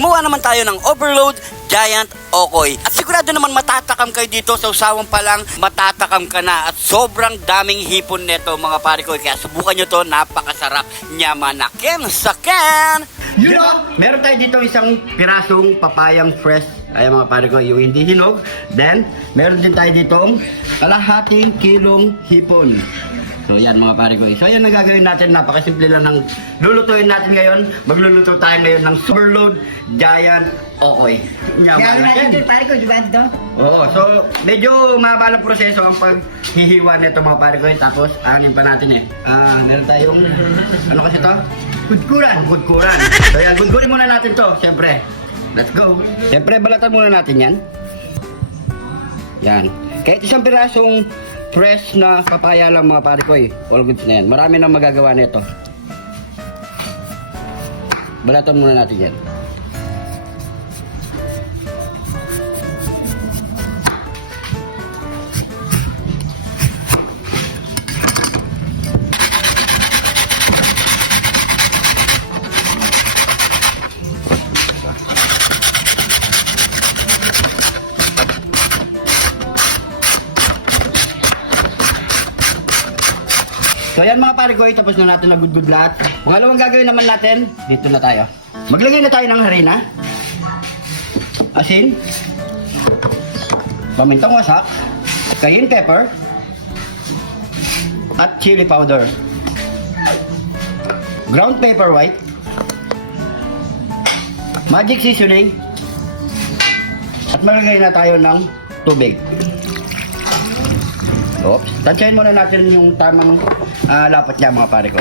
gumawa naman tayo ng Overload Giant Okoy. At sigurado naman matatakam kayo dito, sa usawang pa lang matatakam ka na. At sobrang daming hipon neto mga pare ko. Kaya subukan nyo to, napakasarap. Nyamanakin saken! You know, meron tayo dito isang pirasong papayang fresh. Ayan mga pare ko, yung hindi hinog. Then, meron din tayo ditong kalahating kilong hipon. So yan mga pare ko. So yan ang gagawin natin, napakasimple lang ng lulutuin natin ngayon. Magluluto tayo ngayon ng Overload Giant Okoy. Kaya natin ito, pare ko, di ba ito? Oo, so medyo mahaba ng proseso ang paghihiwa nito mga pare ko. Tapos anin pa natin meron tayong, ano kasi to? Gudkuran. So yan, gudkurin muna natin to, syempre. Let's go. Syempre, balatan muna natin yan. Yan. Kahit isang pirasong fresh na papaya lang mga pare ko all goods na yan. Marami nang magagawa nito. Balatan muna natin yan. So yan mga pare ko, tapos na natin nagudgud lahat. Pangalawang gagawin naman natin, dito na tayo. Maglagay na tayo ng harina, asin, pamintang wasak, cayenne pepper, at chili powder, ground pepper white, magic seasoning, at maglagay na tayo ng tubig. Oops, tansyahin muna natin yung tamang lapat niya mga pare ko.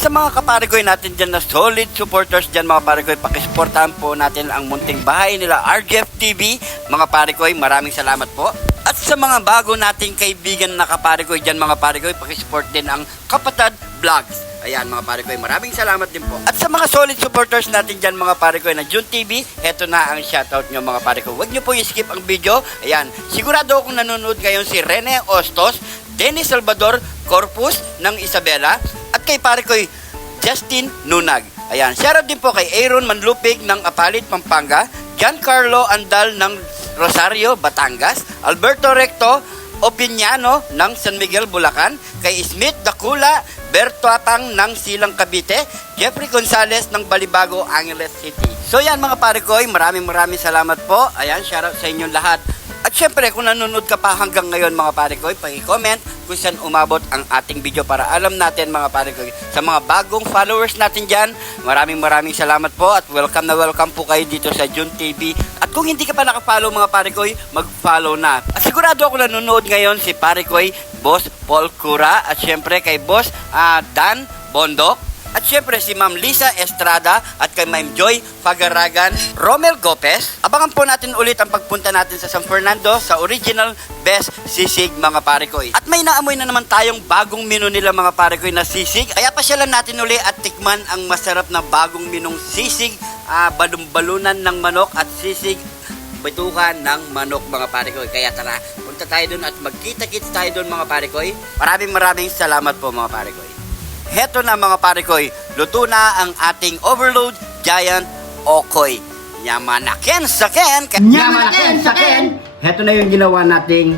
Sa mga kaparegoy natin dyan na solid supporters dyan mga paregoy, pakisuportahan po natin ang munting bahay nila RGF TV. Mga paregoy, maraming salamat po. At sa mga bago nating kaibigan na kaparegoy dyan mga paregoy, pakisupport din ang Kapatad Vlogs. Ayan mga paregoy, maraming salamat din po. At sa mga solid supporters natin dyan mga paregoy na June TV, heto na ang shoutout nyo mga paregoy. Huwag nyo po i-skip ang video. Ayan, sigurado akong nanonood ngayon si Rene Ostos, Dennis Salvador Corpus ng Isabela, at kay pare ko'y Justin Nunag. Ayan, shoutout din po kay Aaron Manlupig ng Apalit, Pampanga, Giancarlo Andal ng Rosario, Batangas, Alberto Recto Opiniano ng San Miguel, Bulacan, kay Smith Dakula Bertuapang ng Silang, Cavite, Jeffrey Gonzales ng Balibago, Angeles City. So yan mga pare ko'y, maraming salamat po. Ayan, shoutout sa inyong lahat. At syempre, kung nanonood ka pa hanggang ngayon mga pare ko'y, paki-comment kung saan umabot ang ating video para alam natin mga pare ko'y. Sa mga bagong followers natin dyan, maraming salamat po at welcome na welcome po kayo dito sa June TV. At kung hindi ka pa nakafollow mga pare ko'y, mag-follow na. At sigurado ako nanonood ngayon si pare ko'y Boss Paul Cura at syempre kay Boss Dan Bondok. At syempre si Ma'am Lisa Estrada at kay Ma'am Joy Fagaragan, Romel Gopez. Abangan po natin ulit ang pagpunta natin sa San Fernando sa original Best Sisig mga parekoy. At may naamoy na naman tayong bagong menu nila mga parekoy na sisig. Kaya pasyalan natin uli at tikman ang masarap na bagong menung sisig, balumbalunan ng manok at sisig bitukan ng manok mga parekoy. Kaya tara, punta tayo dun at magkita-kits tayo dun mga parekoy. Maraming salamat po mga parekoy. Heto na mga parekoy, luto na ang ating Overload Giant Okoy. Nyamanakin saken! Nyamanakin saken! Heto na yung ginawa nating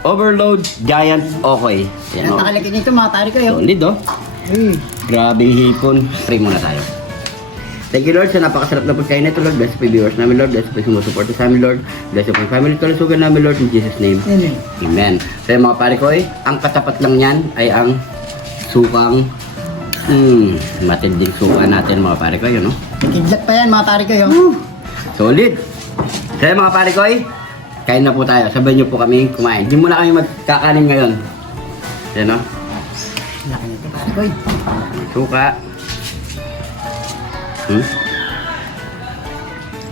Overload Giant Okoy. Ang takalaki nito mga pare ko yun. Solid Grabing hipon. Try muna tayo. Thank you Lord sa napakasarap na pagkain nito Lord. Bless po viewers namin Lord. Bless po sumusuporta sa amin Lord. Bless po family kalusugan namin Lord. In Jesus name. Amen. Amen. So mga parekoy, ang katapat lang yan ay ang sukang matinding suka natin mga pare ko yun, no? Kidlat pa yan mga pare ko yun. Solid! Kaya mga pare ko, kain na po tayo. Sabay nyo po kami kumain. Hindi muna kami magkakanin ngayon. Yan, no? Laki nito pare ko. Suka.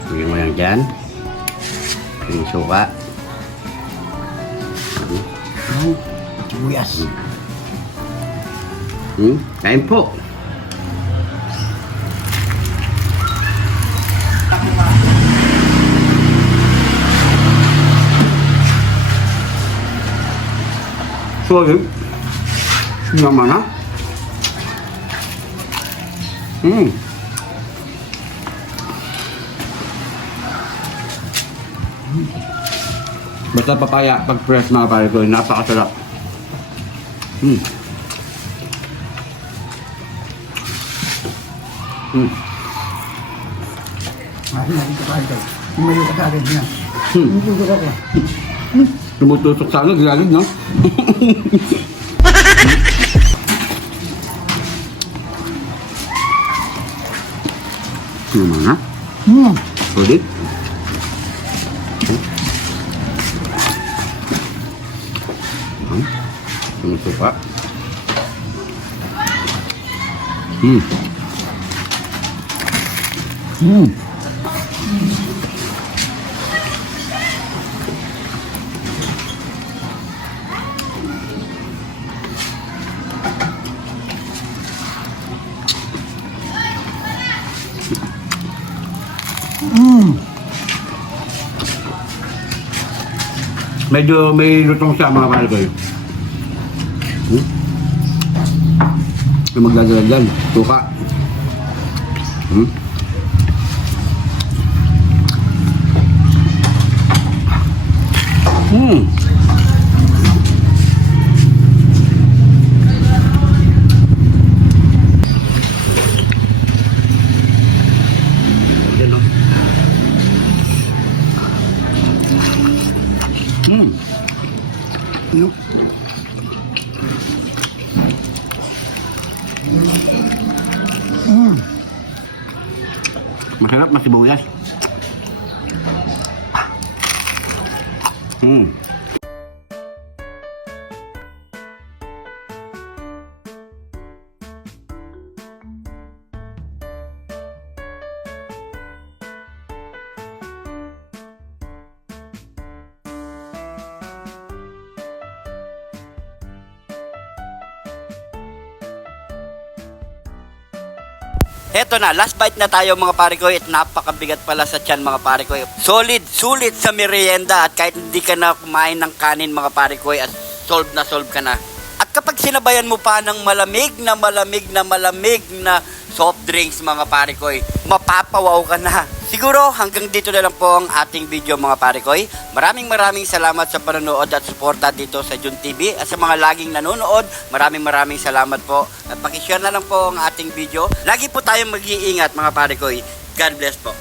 Bigyan mo lang dyan. Yung suka. Sibuyas. Kain po. Solid. Naman ha? Basta papaya, pag fresh mga pare ko, napakasarap. Ayun na dito pare koy. Tumayo ka agad niya. Tumayo ka. Tumutusok sa ano, gilagid, no? Naman ha? Solid. Tumutupa. Medyo may lutong siya mga pare ko. Yung magdadala dyan, tuka. Yan, no? Yup. Masarap, masibuyas. Eto na, last bite na tayo mga pare ko. At napakabigat pala sa tiyan mga pare ko. Solid, sulit sa merienda. At kahit hindi ka na kumain ng kanin mga pare ko, at solve ka na. At kapag sinabayan mo pa ng malamig na soft drinks mga pare ko, mapapawaw ka na. Siguro hanggang dito na lang po ang ating video mga pare ko. Maraming salamat sa panonood at suporta dito sa Jun TV. At sa mga laging nanonood, maraming salamat po. At pakishare na lang po ang ating video. Lagi po tayong mag-iingat mga pare ko. God bless po.